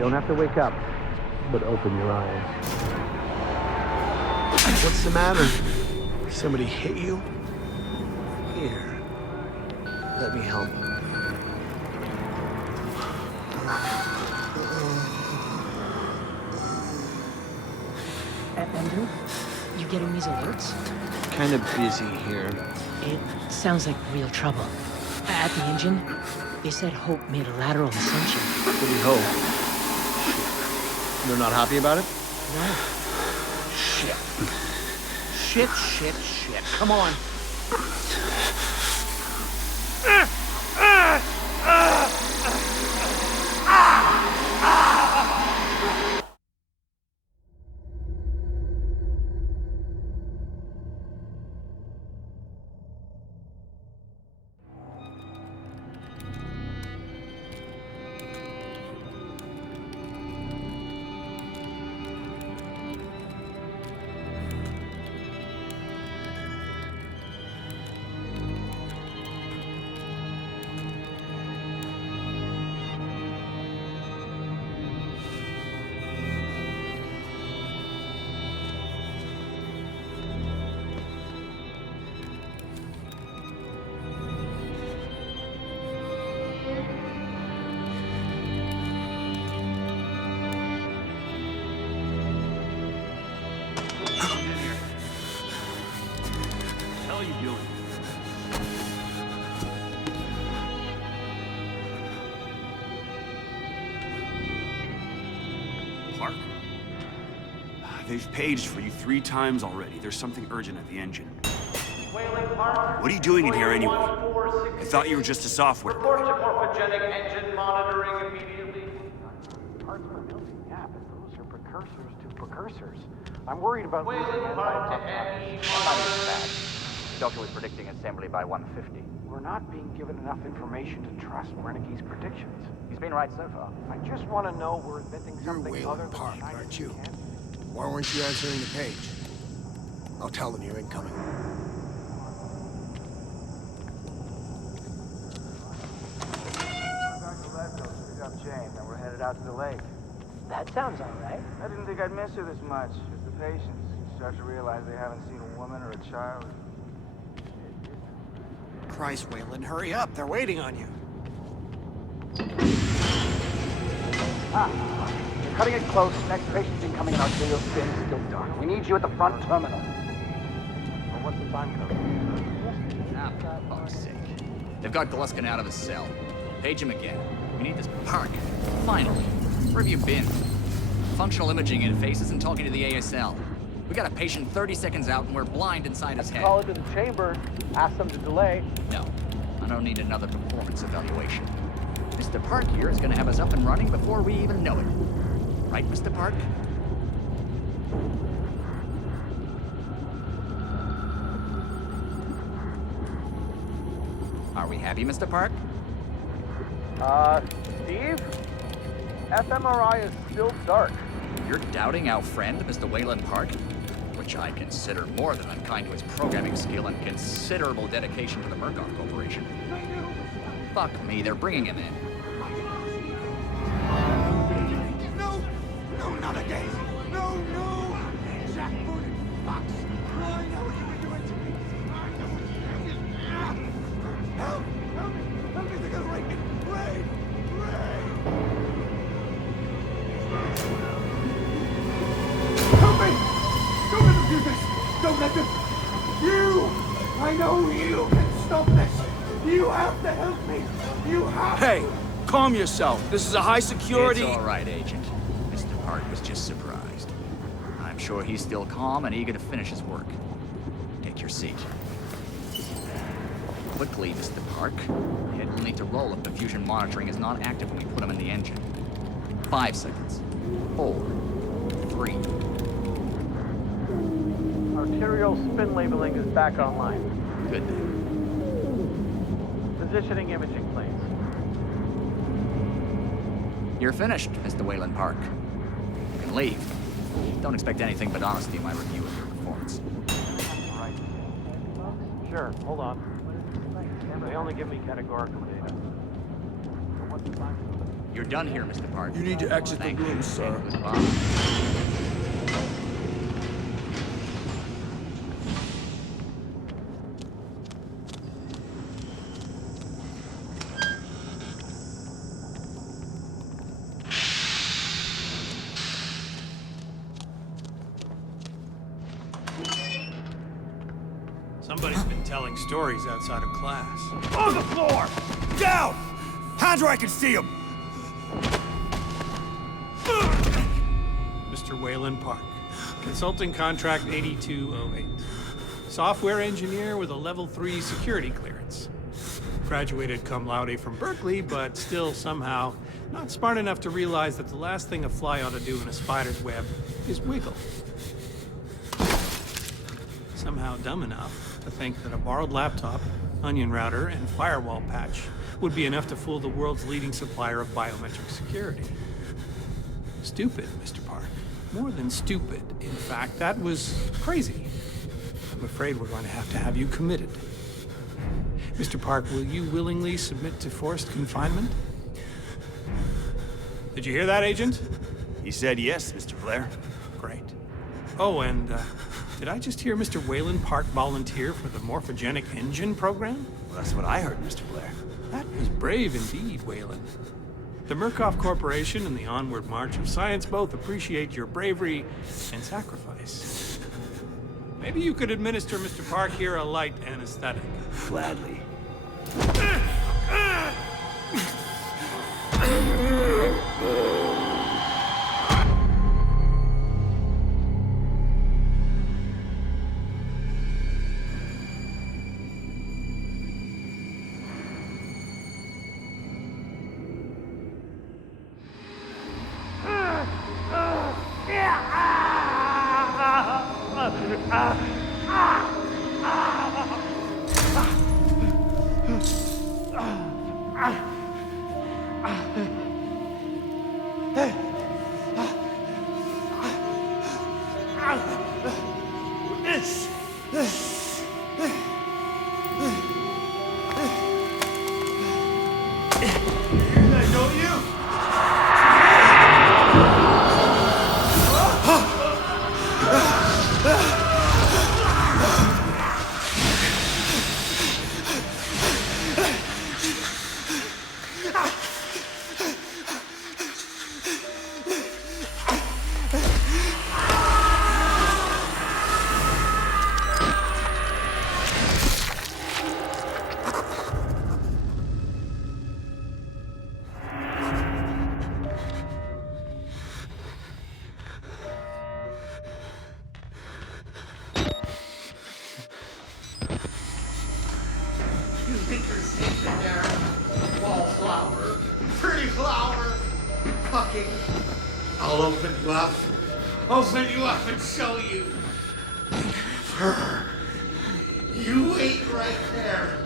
don't have to wake up, but open your eyes. What's the matter? Somebody hit you? Here. Let me help. Andrew, you getting these alerts? Kind of busy here. It sounds like real trouble. At the engine, they said Hope made a lateral ascension. What do you hope? They're not happy about it? No. Shit. Come on. Park. They've paged for you 3 times already. There's something urgent at the engine. What are you doing in here anyway? I thought you were just a software. Report to morphogenic engine monitoring immediately. Parts for building, yeah, but those are precursors to precursors. I'm worried about losing Wayland Park to ME monitoring. The doctor was predicting assembly by 150. We're not being given enough information to trust Wernicke's predictions. He's been right so far. I just want to know we're inventing You're something other Wayland than Park, Chinese aren't you? candy. Why weren't you answering the page? I'll tell them you're incoming. Back to Leadville, pick up Jane, then we're headed out to the lake. That sounds all right. I didn't think I'd miss her this much. It's the patients. You start to realize they haven't seen a woman or a child. Christ, Wayland, hurry up. They're waiting on you. You're cutting it close. Next patient's incoming and our jail spin's still dark. We need you at the front terminal. Well, what's the time code? Ah, for fuck's sake. They've got Gluskin out of his cell. Page him again. We need this Park. Finally. Where have you been? Functional imaging interface isn't talking to the ASL. We got a patient 30 seconds out and we're blind inside his head. Call it to the chamber. Ask them to delay. No. I don't need another performance evaluation. Mr. Park here is gonna have us up and running before we even know it. Right, Mr. Park? Are we happy, Mr. Park? Steve? fMRI is still dark. You're doubting our friend, Mr. Wayland Park? Which I consider more than unkind to his programming skill and considerable dedication to the Murkoff Corporation. Fuck me, they're bringing him in. No, not again. No. Jack-booted fox. I know what you were doing to me. I know what you did. Help me, they're gonna rape me. Ray. Help me! Don't let them do this! Don't let them! You! I know you can stop this! You have to help me! You have to! Hey, calm yourself. This is a high security... It's all right, Agent. Mr. Park was just surprised. I'm sure he's still calm and eager to finish his work. Take your seat. Quickly, Mr. Park. Head will need to roll if the fusion monitoring is not active when we put him in the engine. 5 seconds. 4. 3. Arterial spin labeling is back online. Good day. Positioning imaging planes. You're finished, Mr. Wayland Park. You can leave. Don't expect anything but honesty in my review of your performance. Right. Sure, hold on. They only give me categorical data. So what's the time? You're done here, Mr. Park. You need to exit the Thank room, you. sir. Goodbye. Somebody's been telling stories outside of class. On the floor! Down! Hands where I can see him! Mr. Wayland Park, consulting contract 8208. Software engineer with a level 3 security clearance. Graduated cum laude from Berkeley, but still somehow not smart enough to realize that the last thing a fly ought to do in a spider's web is wiggle. Somehow dumb enough to think that a borrowed laptop, onion router, and firewall patch would be enough to fool the world's leading supplier of biometric security. Stupid, Mr. Park. More than stupid. In fact, that was crazy. I'm afraid we're going to have you committed. Mr. Park, will you willingly submit to forced confinement? Did you hear that, Agent? He said yes, Mr. Blair. Great. Oh, and did I just hear Mr. Wayland Park volunteer for the morphogenic engine program? Well, that's what I heard, Mr. Blair. That was brave indeed, Wayland. The Murkoff Corporation and the Onward March of Science both appreciate your bravery and sacrifice. Maybe you could administer Mr. Park here a light anesthetic. Gladly. You think you're safe in there? Wallflower. Pretty flower. Fucking. I'll open you up. Open you up and show you. Her. You wait right there.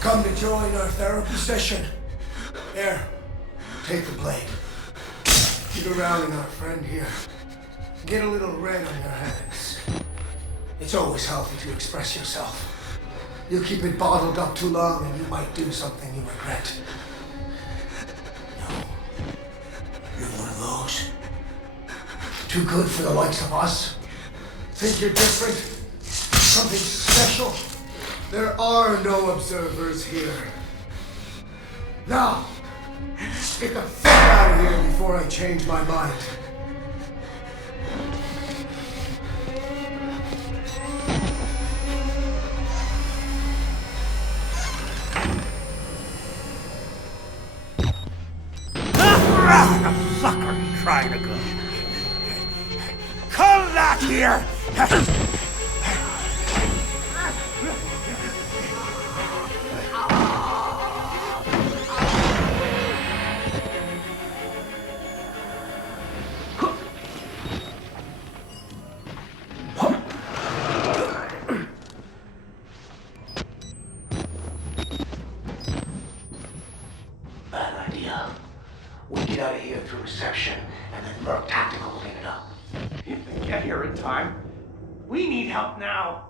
Come to join our therapy session. Here, take the blade. Get around in our friend here. Get a little red on your hands. It's always healthy to express yourself. You keep it bottled up too long and you might do something you regret. No. You're one of those. Too good for the likes of us. Think you're different? Something special? There are no observers here. Now, get the fuck out of here before I change my mind. The fuck are you trying to go? Come back here! Bad idea. We get out of here through reception, and then Merc Tactical will clean it up. If they get here in time, we need help now.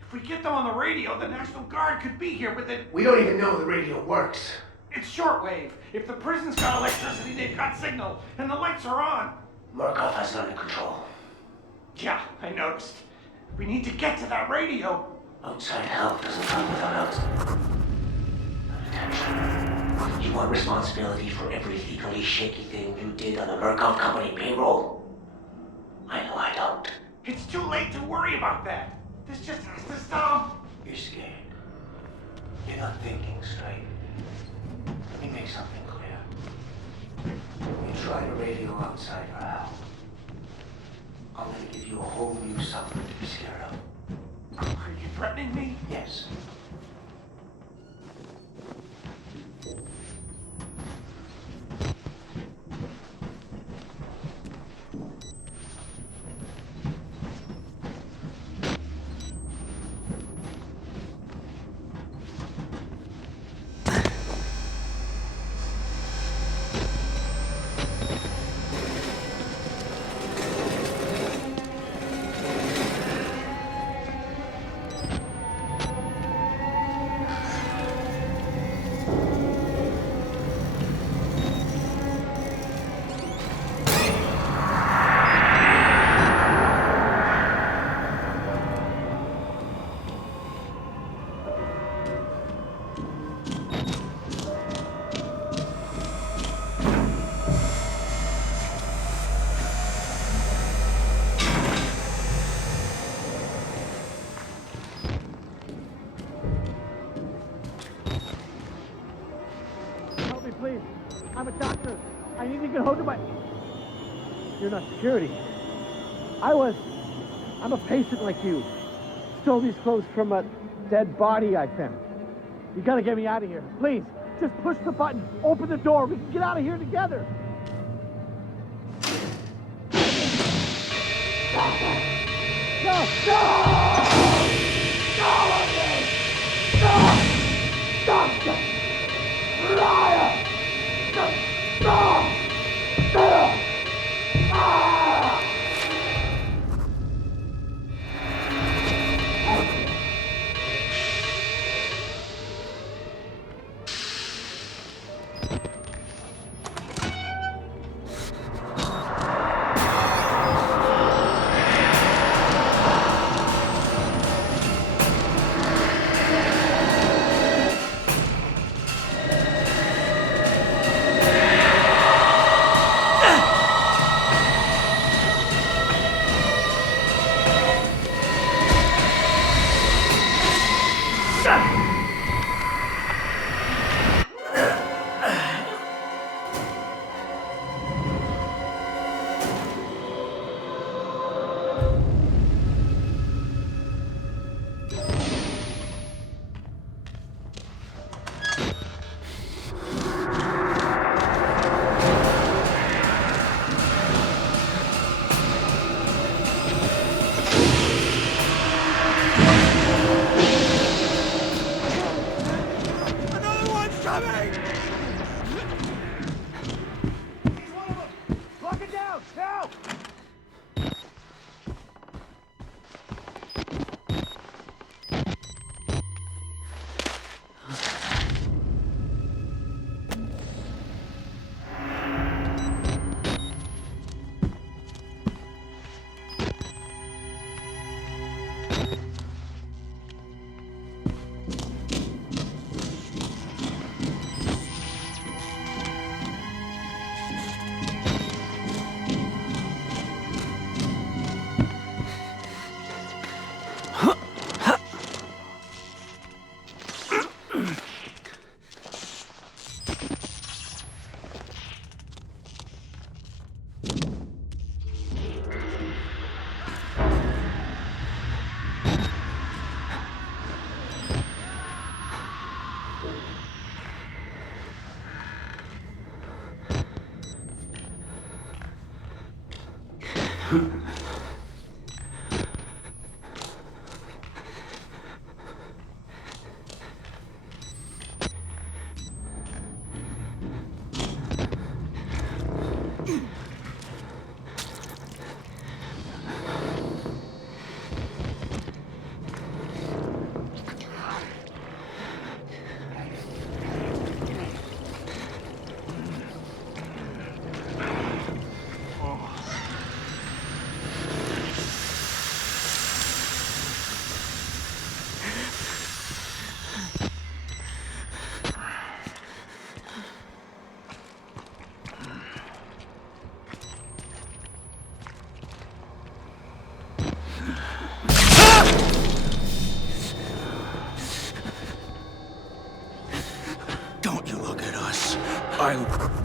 If we get them on the radio, the National Guard could be here with it. We don't even know the radio works. It's shortwave. If the prison's got electricity, they've got signal, and the lights are on. Murkoff has it under control. Yeah, I noticed. We need to get to that radio. Outside help doesn't come without outside. Attention. You want responsibility for every legally shaky thing you did on the Murkoff Company payroll? I know I don't. It's too late to worry about that. This just has to stop. You're scared. You're not thinking straight. Let me make something clear. You tried a radio outside for help. I'm gonna give you a whole new something to be scared of. Are you threatening me? Yes. Help me, please. I'm a doctor. I need to get hold of my... You're not security. I'm a patient like you. Stole these clothes from a dead body I found. You gotta get me out of here. Please, just push the button. Open the door. We can get out of here together. No! I